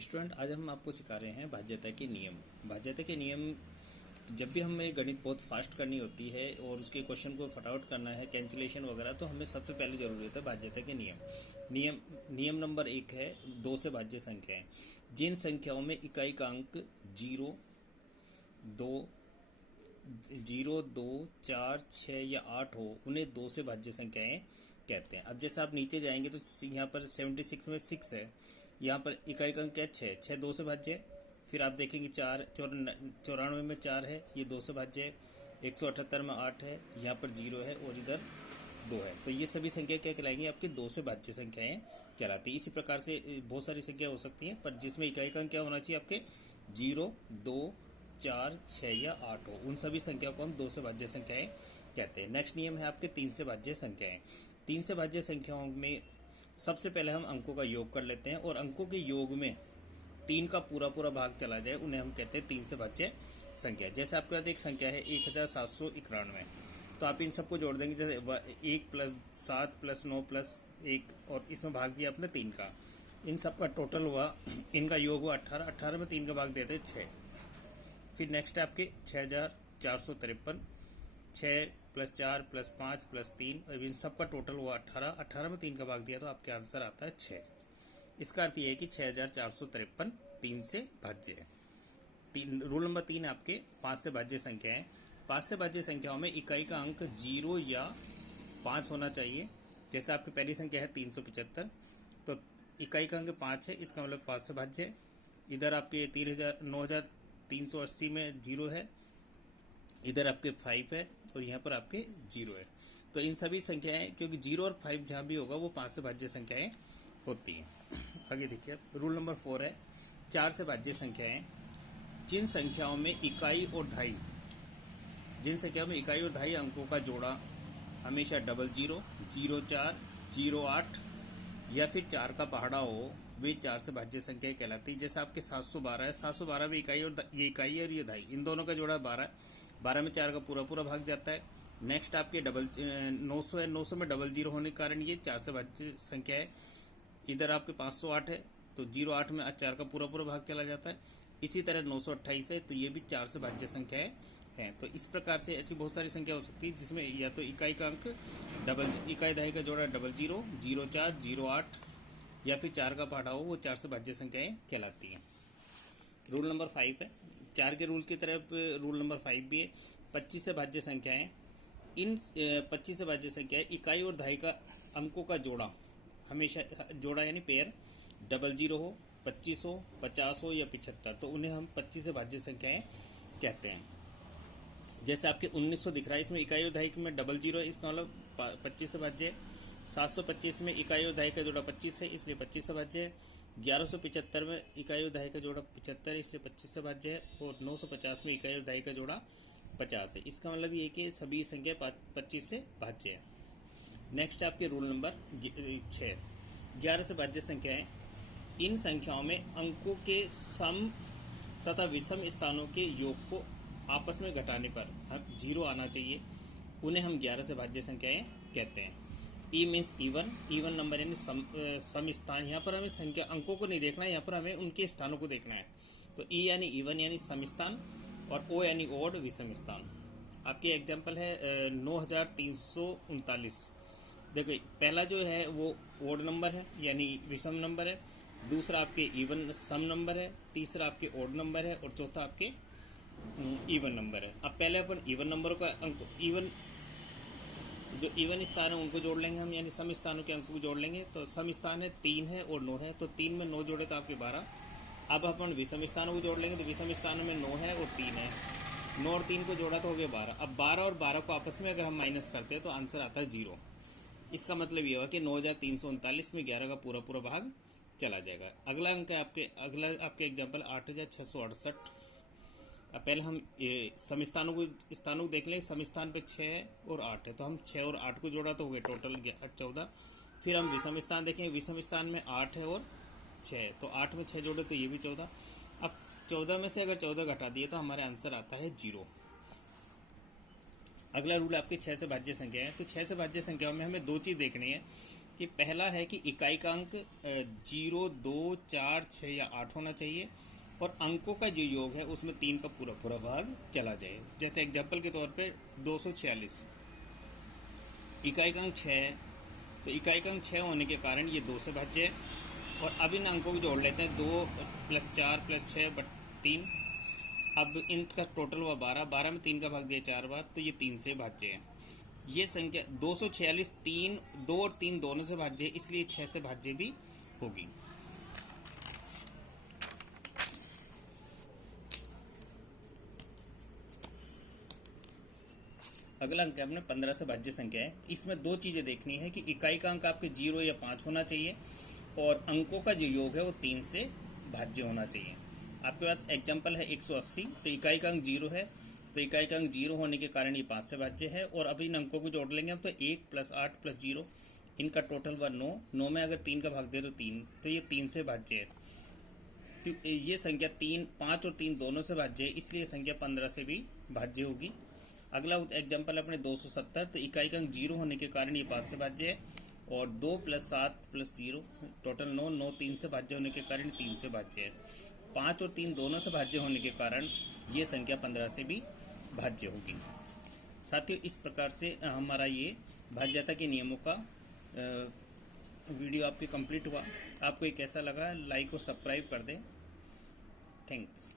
Student, आज हम आपको सिखा रहे हैं भाज्यता के नियम। भाज्यता के नियम जब भी हमें गणित बहुत फास्ट करनी होती है और उसके क्वेश्चन को फटाफट करना है, कैंसिलेशन वगैरह, तो हमें सबसे पहले जरूरी होता है भाज्यता के नियम। नियम नंबर 1 है 2 से भाज्य संख्याएं। जिन संख्याओं में इकाई का अंक 2 4 6 या 8 हो उन्हें 2 से भाज्य संख्याएं कहते हैं। अब जैसे आप नीचे जाएंगे तो यहाँ पर 76 में 6 है, यहाँ पर इकाई का अंक क्या है 6 2 से भाज्य है। फिर आप देखेंगे 94 में 4 है, ये 2 से भाज्य है। 178 में 8 है, यहाँ पर 0 है और इधर 2 है। तो ये सभी संख्या क्या कहलाएंगी? आपकी 2 से भाज्य संख्याएं कहलाती है। इसी प्रकार से बहुत सारी संख्या हो सकती हैं, पर जिसमें इकाई का अंक क्या होना चाहिए आपके 0 2 4 6 या 8 हो, उन सभी संख्या को हम 2 से भाज्य संख्याएं कहते हैं। नेक्स्ट नियम है आपके 3 से भाज्य संख्याएं। 3 से भाज्य संख्याओं में सबसे पहले हम अंकों का योग कर लेते हैं, और अंकों के योग में 3 का पूरा पूरा भाग चला जाए उन्हें हम कहते हैं 3 से भाज्य संख्या। जैसे आपके पास एक संख्या है 1791, तो आप इन सबको जोड़ देंगे। जैसे 1 + 7 + 9 + 1, और इसमें भाग दिया अपने 3 का। इन सब का टोटल हुआ, इनका योग हुआ 18। 18 में 3 का भाग देते हैं 6। फिर नेक्स्ट है आपके 6453, 6 + 4 + 5 + 3, और इन सब का टोटल हुआ 18। 18 में 3 का भाग दिया तो आपके आंसर आता है 6। इसका अर्थ यह है कि 6453 3 से भाज्य है। रूल नंबर 3 आपके 5 से भाज्य संख्या है। 5 से भाज्य संख्याओं में इकाई का अंक 0 या 5 होना चाहिए। जैसे आपकी पहली संख्या है 375, तो इकाई का अंक 5 है, इसका मतलब 5 से भाज्य है। इधर आपके 9380 में 0 है, इधर आपके 5 है, और यहाँ पर आपके 0 है। तो इन सभी संख्याएं, क्योंकि 0 और 5 जहाँ भी होगा वो 5 से भाज्य संख्याएं होती हैं। आगे देखिए, रूल नंबर 4 है 4 से भाज्य संख्याएं। जिन संख्याओं में इकाई और दहाई अंकों का जोड़ा हमेशा 00, 04, 08 या फिर 4 का पहाड़ा हो, वे 4 से भाज्य संख्या कहलाती है। जैसे आपके 712 है, 712 में इकाई और ये इकाई है और ये दहाई, इन दोनों का जोड़ा 12। 12 में 4 का पूरा पूरा भाग जाता है। नेक्स्ट आपके 900 है, 900 में 00 होने के कारण ये 4 से भाज्य संख्या है। इधर आपके 508 है, तो 08 में 4 का पूरा पूरा भाग चला जाता है। इसी तरह 928 है, तो ये भी 4 से भाज्य संख्याएं हैं। तो इस प्रकार से ऐसी बहुत सारी संख्या हो सकती है जिसमें या तो इकाई का अंक इकाई दहाई का जोड़ा 00, 04, 08 या फिर 4 का पहाड़ा हो, वो 4 से भाज्य संख्याएं कहलाती हैं। रूल नंबर 5 है 4 के रूल की तरफ रूल नंबर 5 भी है 25 से भाज्य संख्याएं। इन 25 से भाज्य संख्याएं इकाई और दहाई का अंकों का जोड़ा हमेशा, जोड़ा यानी पेयर 00 हो, 25 हो, 50 हो या 75, तो उन्हें हम 25 से भाज्य संख्याएं कहते हैं। जैसे आपके 1900 दिख रहा है, इसमें इकाई और दहाई में 00 है, इसका मतलब 25 से भाज्य है। 725 में इकाई और दहाई का जोड़ा 25 है, इसलिए 25 से भाज्य है। 1175 में इकाई और दहाई का जोड़ा 75 है, इसलिए 25 से भाज्य है। और 950 में इकाई और दहाई का जोड़ा 50 है, इसका मतलब ये कि सभी संख्या 25 से भाज्य है। नेक्स्ट आपके रूल नंबर 6 11 से भाज्य संख्याएं। इन संख्याओं में अंकों के सम तथा विषम स्थानों के योग को आपस में घटाने पर 0 आना चाहिए, उन्हें हम 11 से भाज्य संख्याएं कहते हैं। ई मीन्स इवन नंबर यानी सम स्थान। यहाँ पर हमें संख्या अंकों को नहीं देखना है, यहाँ पर हमें उनके स्थानों को देखना है। तो ई यानी इवन यानी सम स्थान, और ओ यानी ओड विषम स्थान। आपके एग्जाम्पल है 9339। देखो, पहला जो है वो ओड नंबर है यानी विषम नंबर है, दूसरा आपके इवन सम नंबर है, तीसरा आपके ओड नंबर है, और चौथा आपके इवन नंबर है। अब पहले अपन इवन नंबरों का अंक, जो इवन स्थान है उनको जोड़ लेंगे हम, यानी सम स्थानों के अंकों को जोड़ लेंगे। तो सम स्थान है 3 है और 9 है, तो 3 में 9 जोड़े तो आपके 12। अब अपन विषम स्थानों को जोड़ लेंगे, तो विषम स्थानों में 9 है और 3 है, 9 और 3 को जोड़ा तो हो गया 12। अब 12 और 12 को आपस में अगर हम माइनस करते हैं तो आंसर आता है 0। इसका मतलब ये हुआ कि 9339 में 11 का पूरा पूरा भाग चला जाएगा। अगला अंक है आपके एग्जाम्पल 8668। अब पहले हम समस्थानों को देख लें। समस्थान पे 6 और 8 है, तो हम 6 और 8 को जोड़ा तो हो गए टोटल 14। फिर हम विषम स्थान देखें, विषम स्थान में 8 है और 6 है, तो 8 में 6 जोड़े तो ये भी 14। अब 14 में से अगर 14 घटा दिए तो हमारे आंसर आता है 0। अगला रूल आपके 6 से भाज्य संख्या है। तो 6 से भाज्य संख्याओं में हमें 2 चीज़ देखनी है। कि पहला है कि इकाई का अंक 0, 2, 4, 6 या 8 होना चाहिए और अंकों का जो योग है उसमें 3 का पूरा पूरा भाग चला जाए। जैसे एग्जाम्पल के तौर पे 246, इकाई का अंक 6 है, तो इकाई का अंक 6 होने के कारण ये 2 से भाज्य है। और अब इन अंकों को जोड़ लेते हैं, 2 + 4 + 6 = 3। अब इनका टोटल हुआ 12, 12 में 3 का भाग दिया 4 बार, तो ये 3 से भाज्य है। ये संख्या 246 3, 2 और 3 दोनों से भाज्य है, इसलिए 6 से भाज्य भी होगी। अगला अंक है अपने 15 से भाज्य संख्या है। इसमें दो चीज़ें देखनी है कि इकाई का अंक आपके 0 या 5 होना चाहिए और अंकों का जो योग है वो 3 से भाज्य होना चाहिए। आपके पास एग्जाम्पल है 180, तो इकाई का अंक 0 है, तो इकाई का अंक 0 होने के कारण ये 5 से भाज्य है। और अभी इन अंकों को जोड़ लेंगे हम, तो 1 + 8 + 0, इनका टोटल हुआ 9। 9 में अगर 3 का भाग दे तो 3, तो ये 3 से भाज्य है। तो ये संख्या 3, 5 और 3 दोनों से भाज्य है, इसलिए संख्या 15 से भी भाज्य होगी। अगला एग्जाम्पल अपने 270, तो इकाई का अंक 0 होने के कारण ये 5 से भाज्य है और 2 + 7 + 0 टोटल 9, 9 3 से भाज्य होने के कारण 3 से भाज्य है। 5 और 3 दोनों से भाज्य होने के कारण ये संख्या 15 से भी भाज्य होगी। साथियों, इस प्रकार से हमारा ये भाज्यता के नियमों का वीडियो आपके कंप्लीट हुआ। आपको ये कैसा लगा, लाइक और सब्सक्राइब कर दें। थैंक्स।